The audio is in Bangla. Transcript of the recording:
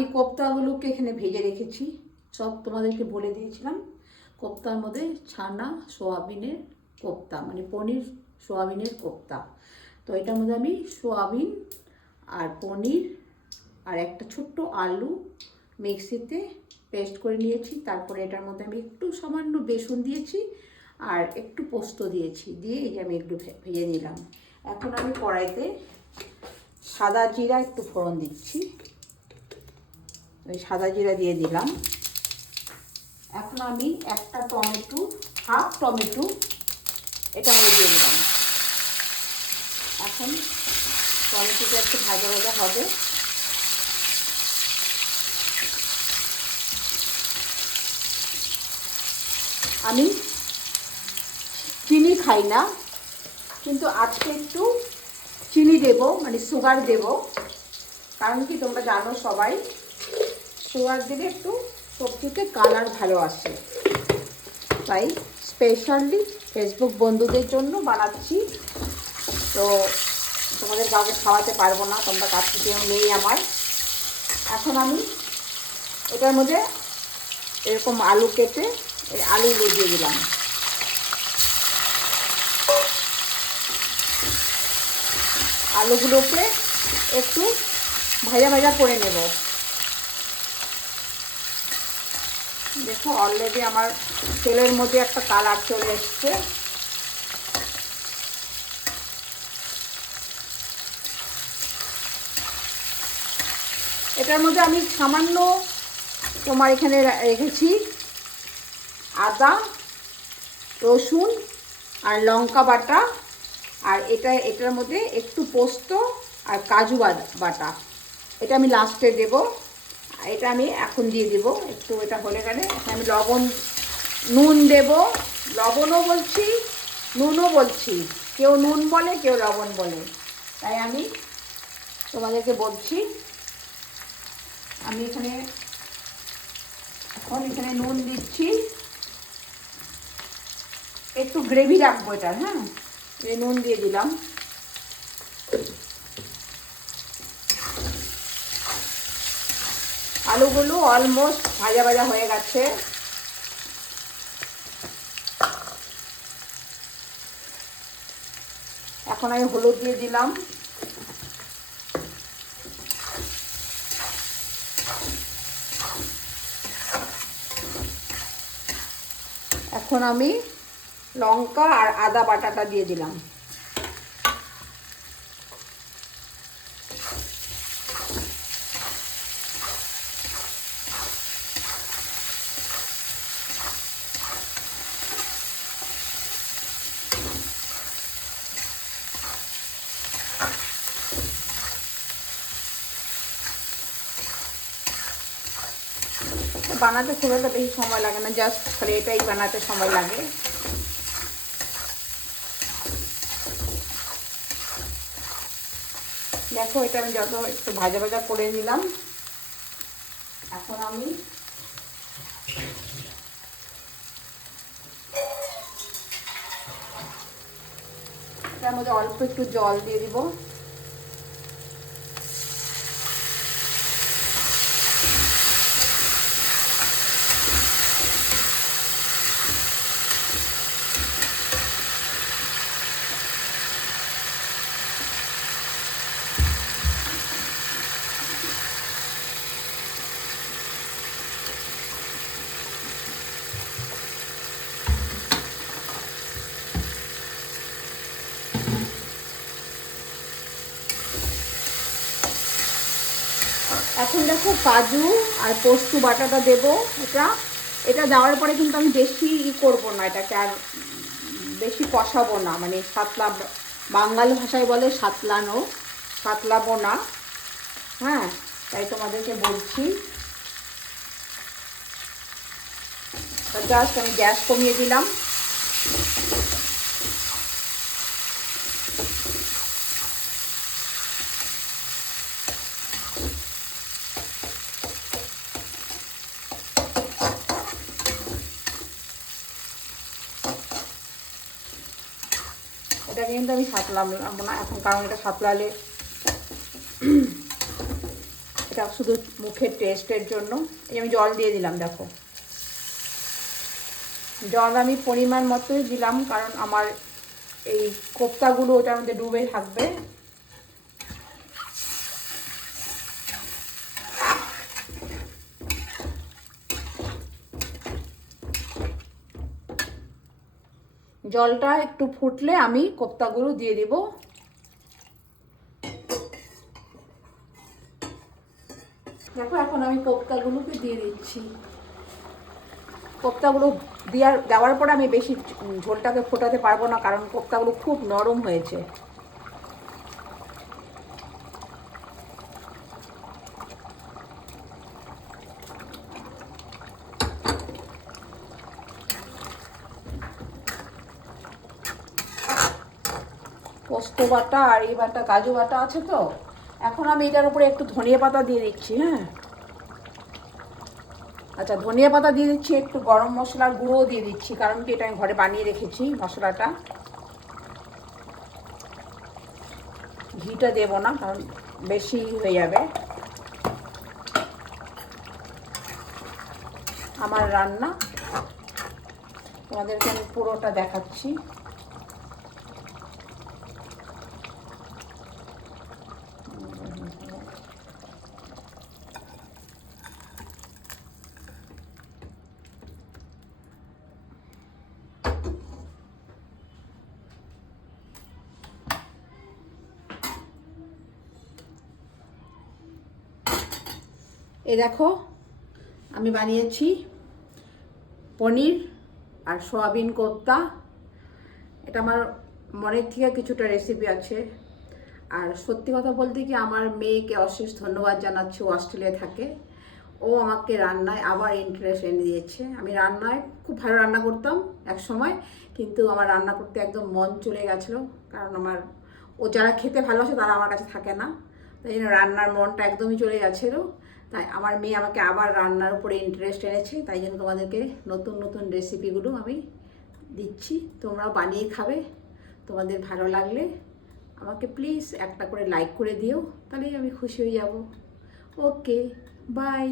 এই কোপ্তাগুলোকে এখানে ভেজে রেখেছি, সব তোমাদেরকে বলে দিয়েছিলাম। কোপ্তার মধ্যে ছানা সোয়াবিনের কোপ্তা, মানে পনির সোয়াবিনের কোপ্তা। তো এটার মধ্যে আমি সোয়াবিন আর পনির আর একটা ছোট্ট আলু মিক্সিতে পেস্ট করে নিয়েছি। তারপরে এটার মধ্যে আমি একটু সামান্য বেসন দিয়েছি আর একটু পোস্ত দিয়েছি, দিয়ে এই যে আমি একটু ভেজে নিলাম। এখন আমি কড়াইতে সাদা জিরা একটু ফোড়ন দিচ্ছি, ওই সাদা জিরা দিয়ে দিলাম। এখন আমি একটা টমেটো, হাফ টমেটো এটা মধ্যে দিয়ে দিলাম। এখন টমেটোটা একটু ভাজা ভাজা হবে। আমি চিনি খাই না, কিন্তু আজকে একটু চিনি দেব, মানে সুগার দেব। কারণ কি তোমরা জানো সবাই, সুগার দিলে একটু সবজিতে কালার ভালো আসে। তাই স্পেশালি ফেসবুক বন্ধুদের জন্য বানাচ্ছি। তো তোমাদের কাউকে খাওয়াতে পারবো না, তোমরা কাছে কেউ নেই আমার। এখন আমি এটার মধ্যে এরকম আলু কেটে এই আলুগুলো দিয়ে দিলাম। আলুগুলোকে একটু ভাজা ভাজা করে নেব। দেখো অলরেডি আমার তেলের মধ্যে একটা কালার চলে এসছে। এটার মধ্যে আমি সামান্য তোমার এখানে রেখেছি আদা, রসুন আর লঙ্কা বাটা, আর এটার মধ্যে একটু পোস্ত আর কাজু বাটা। এটা আমি লাস্টে দেব, এটা আমি এখন দিয়ে দেব। একটু এটা হলে গেলে আমি নুন দেব। লবণও বলছি, নুনও বলছি, কেউ নুন বলে কেউ লবণ বলে, তাই আমি তোমাদেরকে বলছি। আমি এখানে নুন দিচ্ছি, একটু গ্রেভি রাখবো এটা। হ্যাঁ, এই নুন দিয়ে দিলাম। আলুগুলো অলমোস্ট ভাজা ভাজা হয়ে গেছে। এখন আমি হলুদ দিয়ে দিলাম। এখন আমি লঙ্কা আর আদা বাটাটা দিয়ে দিলাম। বানাতে খুব একটা বেশি সময় লাগে না, জাস্ট খালি এটাই বানাতে সময় লাগে। দেখো এটা আমি যত একটু ভাজা ভাজা করে নিলাম। এখন আমি এটার মধ্যে অল্প একটু জল দিয়ে দিব। এখন দেখো কাজু আর পোস্ত বাটাটা দেব। এটা দেওয়ার পরে কিন্তু আমি বেশি করবো না, এটাকে আর বেশি কষাবো না, মানে বাঙাল ভাষায় বলে সাতলাবো না। হ্যাঁ, তাই তোমাদেরকে বলছি। জাস্ট আমি গ্যাস কমিয়ে দিলাম। এটাকে কিন্তু আমি সাতলাবো না এখন, কারণ এটা সাতলালে এটা এটা শুধু মুখের টেস্টের জন্য। এই আমি জল দিয়ে দিলাম, দেখো জল আমি পরিমাণ মতোই দিলাম, কারণ আমার এই কোপ্তাগুলো ওটার মধ্যে ডুবে থাকবে। জলটা একটু ফুটলে আমি কোপ্তাগুলো দিয়ে দিব। দেখো এখন আমি কোপ্তাগুলোকে দিয়ে দিচ্ছি। কোপ্তাগুলো দেওয়ার পরে আমি বেশি ঝোলটাকে ফোটাতে পারবো না, কারণ কোপ্তাগুলো খুব নরম হয়েছে। পোস্ত বাটা আর এই বাটা কাজু বাটা আছে তো, এখন আমি এটার উপরে একটু ধনিয়া পাতা দিয়ে দিচ্ছি। হ্যাঁ, আচ্ছা ধনিয়া পাতা দিয়ে দিচ্ছি, একটু গরম মশলার গুঁড়োও দিয়ে দিচ্ছি, কারণ কি এটা আমি ঘরে বানিয়ে রেখেছি মশলাটা। ঘিটা দেবো না, কারণ বেশি হয়ে যাবে। আমার রান্না তোমাদেরকে আমি পুরোটা দেখাচ্ছি। এই দেখো আমি বানিয়েছি পনির আর সয়াবিন কোপ্তা। এটা আমার মনের থেকে কিছুটা রেসিপি আছে। আর সত্যি কথা বলতে কি, আমার মেয়েকে অশেষ ধন্যবাদ জানাচ্ছি, ও অস্ট্রেলিয়ায় থাকে। ও আমাকে রান্নায় আবার ইন্টারেস্ট এনে দিয়েছে। আমি রান্নায় খুব ভালো রান্না করতাম এক সময়, কিন্তু আমার রান্না করতে একদম মন চলে গেছিলো, কারণ ও যারা খেতে ভালোবাসে তারা আমার কাছে থাকে না, তাই জন্য রান্নার মনটা একদমই চলে গেছিলো। তাই আমার মেয়ে আমাকে আবার রান্নার উপরে ইন্টারেস্ট এনেছে, তাই জন্য তোমাদেরকে নতুন নতুন রেসিপিগুলো আমি দিচ্ছি। তোমরাও বানিয়ে খাবে। তোমাদের ভালো লাগলে আমাকে প্লিজ একটা করে লাইক করে দিও, তাহলেই আমি খুশি হয়ে যাব। ওকে, বাই।